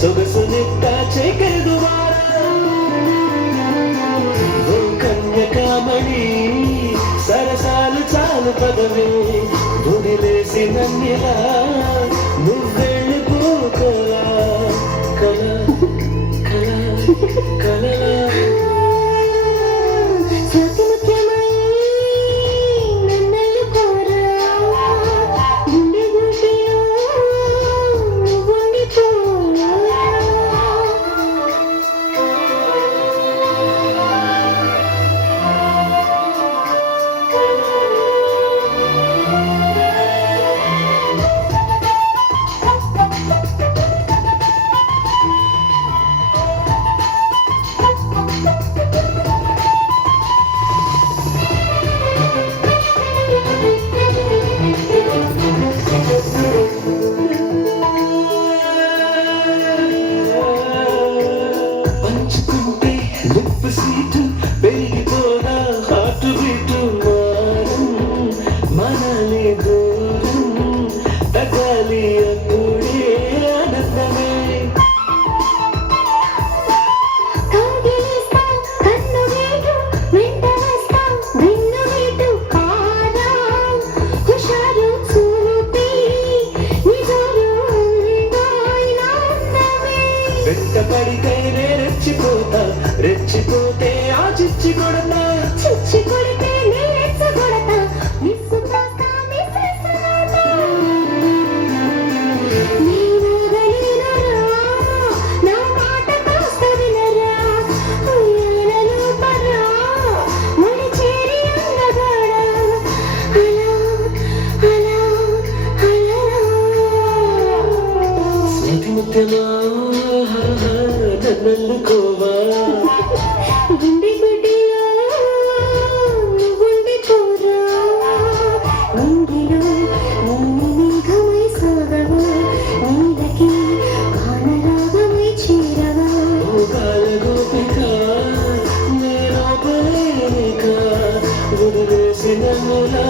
సొగసు నిట్ట చేకెదువారా ఓ కన్యకామణి సరసాలు చాలు పదవే వదిలేసి నన్నిలా నువ్వెళ్ళిపోకలా కల కల కలలా సీటు పెరిగిపోదా హాటు బీటు మారం మనలే దూరం తగాలి అప్పుడే ఆనందమే వెంటపడితేనే రెచ్చిపోతా రెచ్చిపోతే ఆ చిచ్చి కొడతా చిచ్చి కొడితే నేచ్చ కొడతా మిస్సు కాస్తా మిస్సెస్సలాతా నేను గలీనరా నా మాట కాస్త వినరా ఉయ్యాలలో పరా ముడి చేరి అందగాడా అలా అలా అలా స్వాతి ముత్యమా నన్నుకోవా గుండె గుడిలో ఉండిపోరా నింగిలో మేఘమై సాగవా నీలకి గానరాగమై చేరవా గాల గోపిక నేనొకలేనిక వదిలేసి నన్నులా